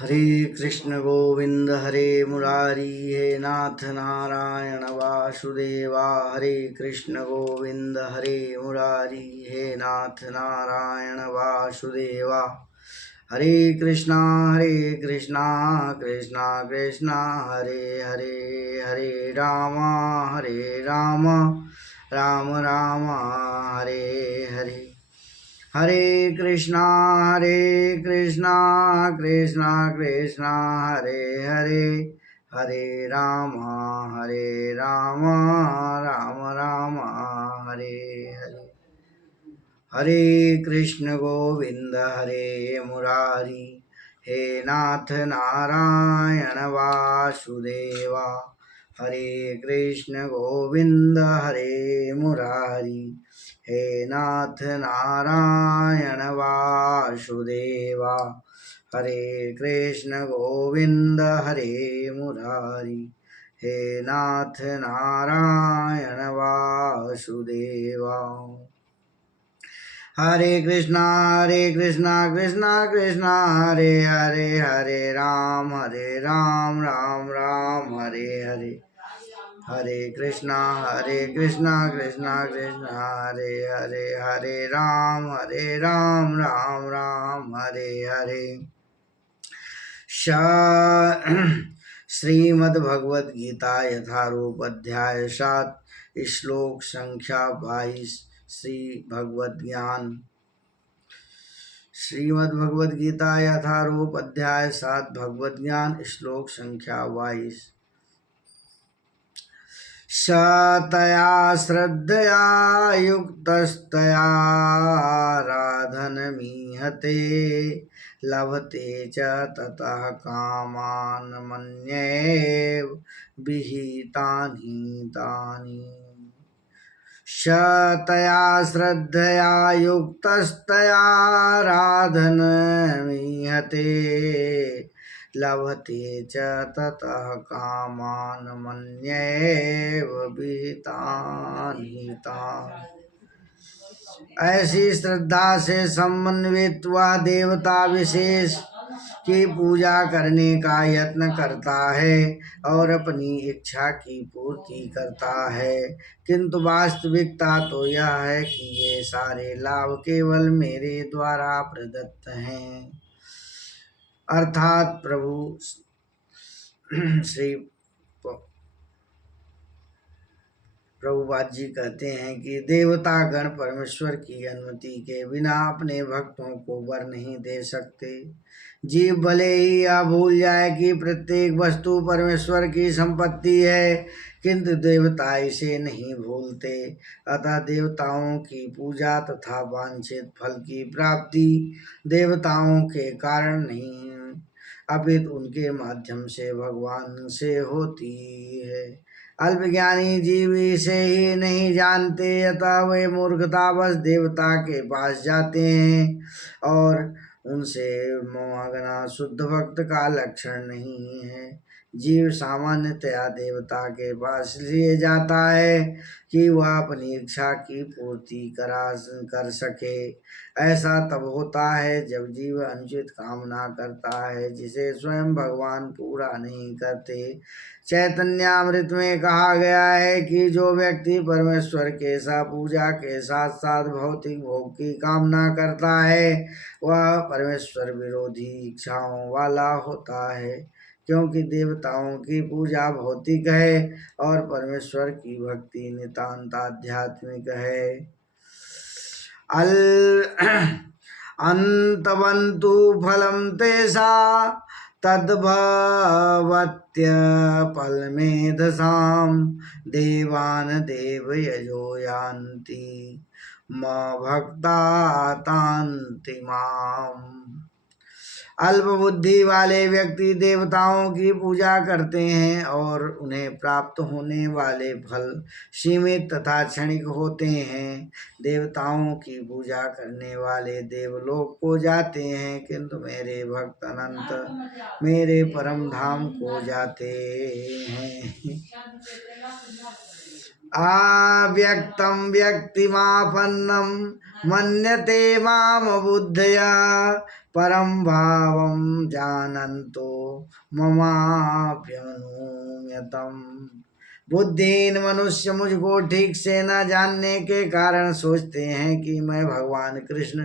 हरे कृष्ण गोविंद हरे मुरारी हे नाथ नारायण वासुदेवा। हरे कृष्ण गोविंद हरे मुरारी हे नाथ नारायण वासुदेवा। हरे कृष्णा कृष्णा कृष्णा हरे हरे, हरे राम राम राम हरे हरे। हरे कृष्णा कृष्णा कृष्णा हरे हरे, हरे राम राम राम हरे हरे। हरे कृष्ण गोविंद हरे मुरारी हे नाथ नारायण वासुदेवा। हरे कृष्ण गोविंद हरे मुरारी हे नाथ नारायण वासुदेवा। हरे कृष्ण गोविंद हरे मुरारी हे नाथ नारायण वासुदेवा। हरे कृष्णा कृष्णा कृष्णा हरे हरे, हरे राम राम राम हरे हरे। हरे कृष्णा कृष्णा कृष्णा हरे हरे, हरे राम राम राम हरे हरे। श्रीमद्भगवद गीता यथारूप अध्याय 7 श्लोक संख्या 22। श्रीमद् भगवद गीता यथारूप अध्याय 7 भगवद ज्ञान श्लोक संख्या 22। सतया श्रद्धया युक्तस्तया राधनमीहते लभते च ततः कामान् मन्येव विहितानि तानि। सतया श्रद्धया युक्तस्तया राधनमीहते लभते च ततः कामान् मन्येव विहितानि तानि। ऐसी श्रद्धा से समन्वित वह देवता विशेष की पूजा करने का यत्न करता है और अपनी इच्छा की पूर्ति करता है, किंतु वास्तविकता तो यह है कि ये सारे लाभ केवल मेरे द्वारा प्रदत्त हैं। अर्थात प्रभु श्री प्रभुपाद जी कहते हैं कि देवता गण परमेश्वर की अनुमति के बिना अपने भक्तों को वर नहीं दे सकते। जीव भले ही यह भूल जाए कि प्रत्येक वस्तु परमेश्वर की संपत्ति है, किंतु देवता इसे नहीं भूलते। अतः देवताओं की पूजा तथा वांछित फल की प्राप्ति देवताओं के कारण नहीं अपितु उनके माध्यम से भगवान से होती है। अल्पज्ञानी जीव इसे ही नहीं जानते, अतः वे मूर्खतावश देवता के पास जाते हैं और उनसे मोहगना शुद्ध भक्त का लक्षण नहीं है। जीव सामान्यतया देवता के पास लिए जाता है कि वह अपनी इच्छा की पूर्ति कर सके। ऐसा तब होता है जब जीव अनुचित कामना करता है जिसे स्वयं भगवान पूरा नहीं करते। चैतन्यामृत में कहा गया है कि जो व्यक्ति परमेश्वर के साथ पूजा के साथ साथ भौतिक भोग की कामना करता है वह परमेश्वर विरोधी इच्छाओं वाला होता है, क्योंकि देवताओं की पूजा भौतिक है और परमेश्वर की भक्ति नितांत आध्यात्मिक है। अंतवन्तु फलं तेषा तद्भवत्य फलमेधसां देवान् देवयजो यान्ति मद्भक्ता तान्ति माम्। अल्प बुद्धि वाले व्यक्ति देवताओं की पूजा करते हैं और उन्हें प्राप्त होने वाले फल सीमित तथा क्षणिक होते हैं। देवताओं की पूजा करने वाले देवलोक को जाते हैं, किंतु मेरे भक्त अनंत मेरे परम धाम को जाते हैं। अव्यक्तं व्यक्तिमापन्नं मन्यते माम बुद्धया परम भावं जानन्तो ममाप्यनुम्यतम्। बुद्धिहीन मनुष्य मुझको ठीक से न जानने के कारण सोचते हैं कि मैं भगवान कृष्ण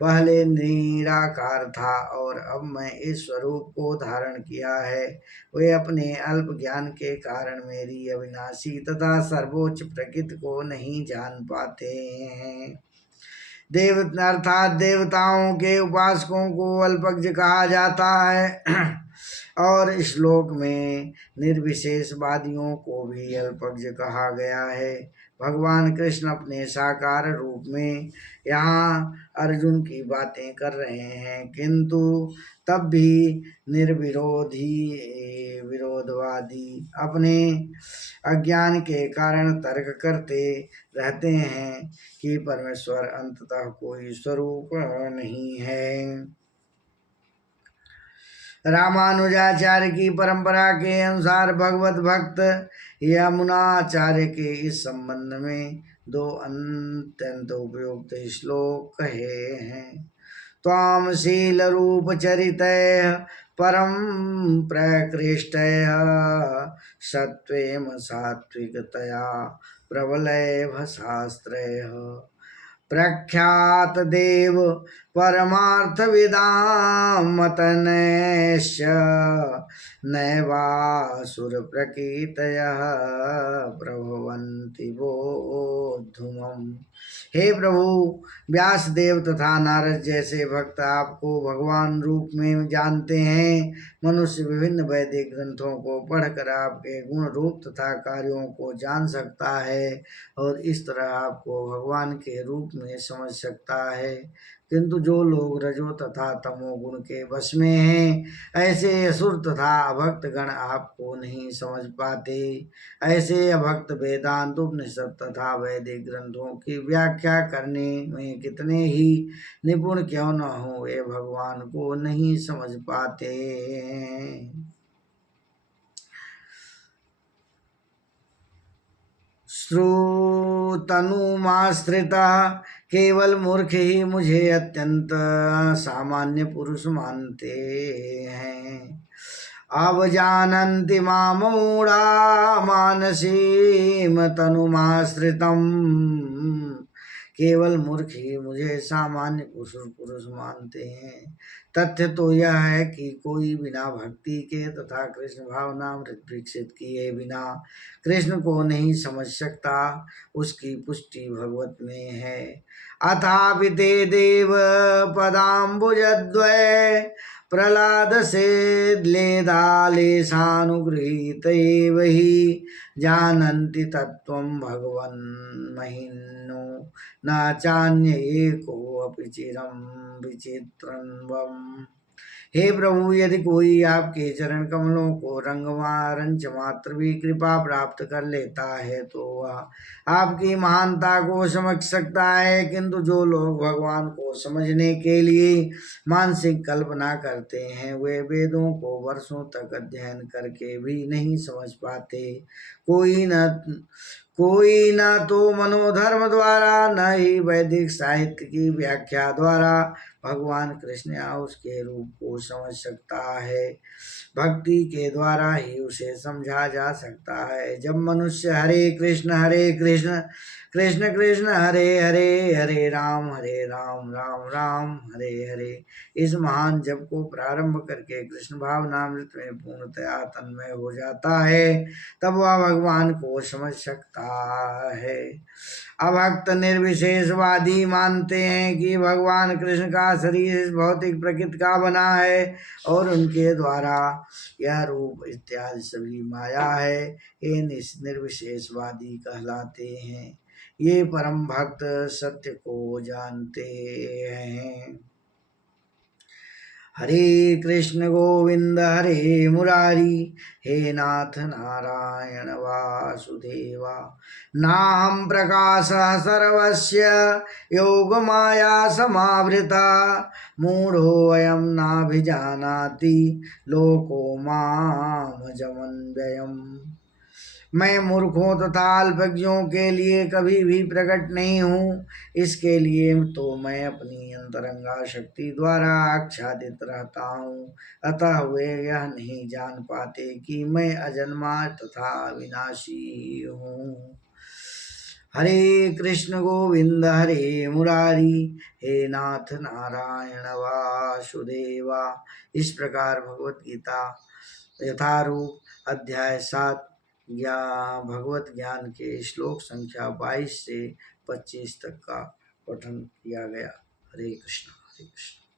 पहले निराकार था और अब मैं इस स्वरूप को धारण किया है। वे अपने अल्प ज्ञान के कारण मेरी अविनाशी तथा सर्वोच्च प्रकृति को नहीं जान पाते हैं। देव अर्थात देवताओं के उपासकों को अल्पज्ञ कहा जाता है और श्लोक में निर्विशेषवादियों को भी अल्पज्ञ कहा गया है। भगवान कृष्ण अपने साकार रूप में यहाँ अर्जुन की बातें कर रहे हैं, किंतु तब भी विरोधवादी अपने अज्ञान के कारण तर्क करते रहते हैं कि परमेश्वर अंततः कोई स्वरूप नहीं है। रामानुजाचार्य की परंपरा के अनुसार भगवत भक्त यमुनाचार्य के इस संबंध में दो अत्यंत उपयुक्त श्लोक कहे हैं। त्वां शील रूप चरितैः परम प्रकृष्टैः सत्वेम सात्विकतया प्रबलैः शास्त्रैः प्रख्यात देव परमार्थविदां मतनैश्च नैवासुर प्रकृतयः प्रभवन्ति बोधुमम्। हे प्रभु, व्यास देव तथा नारद जैसे भक्त आपको भगवान रूप में जानते हैं। मनुष्य विभिन्न वैदिक ग्रंथों को पढ़कर आपके गुण रूप तथा कार्यों को जान सकता है और इस तरह आपको भगवान के रूप में समझ सकता है, किंतु जो लोग रजो तथा तमो गुण के वश में हैं, ऐसे असुर तथा अभक्त गण आपको नहीं समझ पाते। ऐसे अभक्त वेदांत उपनिषद तथा वैदिक ग्रंथों की व्याख्या करने में कितने ही निपुण क्यों न हो, वे भगवान को नहीं समझ पाते। श्रुतनुमाश्रितः केवल मूर्ख ही मुझे अत्यंत सामान्य पुरुष मानते हैं। अब जानन्ति मामूढ़ा मानसीम तनुमाश्रितम्। केवल मूर्ख ही मुझे सामान्य पुरुष मानते हैं। तथ्य तो यह है कि कोई बिना भक्ति के तथा कृष्ण भावनामृत विकसित किए बिना कृष्ण को नहीं समझ सकता। उसकी पुष्टि भगवत में है। अथापि ते देव पदाम्बुजद्वय प्रहलाद से लेदालेशानुगृहीत वही जानन्ति तत्त्वं भगवन् महिन्नो न चान्य एको अपि चिरं विचित्रम्। हे प्रभु, यदि कोई आपके चरण कमलों को रंच मात्र भी कृपा प्राप्त कर लेता है तो वह आपकी महानता को समझ सकता है, किंतु जो लोग भगवान को समझने के लिए मानसिक कल्पना करते हैं, वे वेदों को वर्षों तक अध्ययन करके भी नहीं समझ पाते। कोई न तो मनोधर्म द्वारा न ही वैदिक साहित्य की व्याख्या द्वारा भगवान कृष्ण या उसके रूप को समझ सकता है। भक्ति के द्वारा ही उसे समझा जा सकता है। जब मनुष्य हरे कृष्ण कृष्ण कृष्ण हरे हरे हरे राम राम राम हरे हरे इस महान जप को प्रारंभ करके कृष्ण भावनामृत में पूर्णतया तन्मय हो जाता है, तब वह भगवान को समझ सकता है। अभक्त निर्विशेषवादी मानते हैं कि भगवान कृष्ण का शरीर इस भौतिक प्रकृति का बना है और उनके द्वारा यह रूप इत्यादि सभी माया है। ये निर्विशेषवादी कहलाते हैं। ये परम भक्त सत्य को जानते हैं। हरे कृष्ण गोविंद हरे मुरारी, हे नाथ नारायण वासुदेवा। नाहं प्रकाशः सर्वस्य योगमाया समावृता, मूढोऽयं नाभिजानाति लोको मामजमन्व्ययम्। मैं मूर्खों तथा अल्पज्ञों के लिए कभी भी प्रकट नहीं हूँ। इसके लिए तो मैं अपनी अंतरंगा शक्ति द्वारा आच्छादित रहता हूँ, अतः वे यह नहीं जान पाते कि मैं अजन्मा तथा विनाशी हूँ। हरे कृष्ण गोविंद हरे मुरारी, हे नाथ नारायण वासुदेवा। इस प्रकार भगवत गीता यथारूप अध्याय 7 या भगवत ज्ञान के श्लोक संख्या 22 से 25 तक का पठन किया गया। हरे कृष्ण हरे कृष्ण।